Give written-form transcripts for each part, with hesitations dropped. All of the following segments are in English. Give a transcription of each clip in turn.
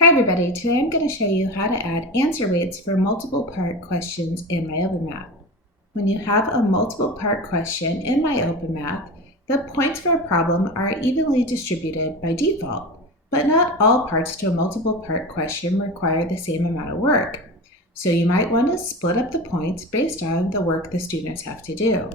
Hi everybody, today I'm going to show you how to add answer weights for multiple part questions in MyOpenMath. When you have a multiple part question in MyOpenMath, the points for a problem are evenly distributed by default, but not all parts to a multiple part question require the same amount of work. So you might want to split up the points based on the work the students have to do.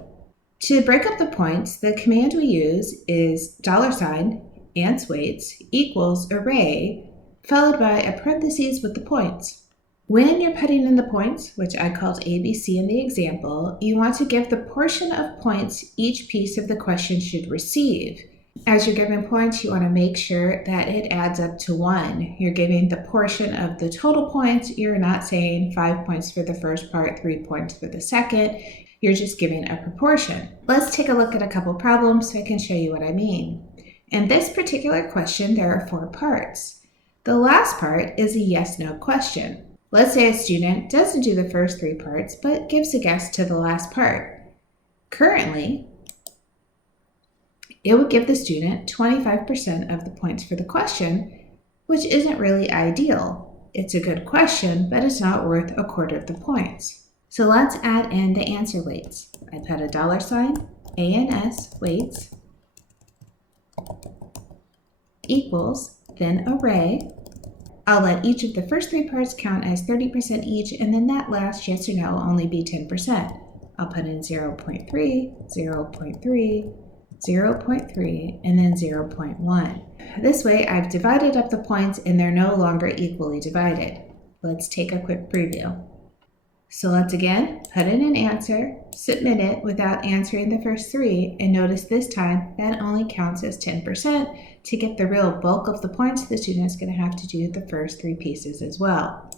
To break up the points, the command we use is $answeights equals array followed by a parentheses with the points. When you're putting in the points, which I called ABC in the example, you want to give the portion of points each piece of the question should receive. As you're giving points, you want to make sure that it adds up to 1. You're giving the portion of the total points. You're not saying 5 points for the first part, 3 points for the second. You're just giving a proportion. Let's take a look at a couple problems so I can show you what I mean. In this particular question, there are 4 parts. The last part is a yes-no question. Let's say a student doesn't do the first 3 parts, but gives a guess to the last part. Currently, it would give the student 25% of the points for the question, which isn't really ideal. It's a good question, but it's not worth a quarter of the points. So let's add in the answer weights. I put a $ANS weights equals, then array. I'll let each of the first 3 parts count as 30% each, and then that last yes or no will only be 10%. I'll put in 0.3, 0.3, 0.3, and then 0.1. This way, I've divided up the points and they're no longer equally divided. Let's take a quick preview. So let's again put in an answer, submit it without answering the first 3, and notice this time that only counts as 10%. To get the real bulk of the points, the student is going to have to do the first 3 pieces as well.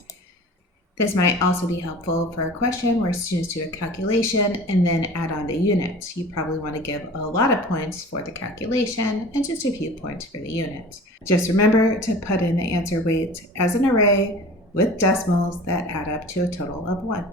This might also be helpful for a question where students do a calculation and then add on the units. You probably want to give a lot of points for the calculation and just a few points for the units. Just remember to put in the answer weights as an array with decimals that add up to a total of 1.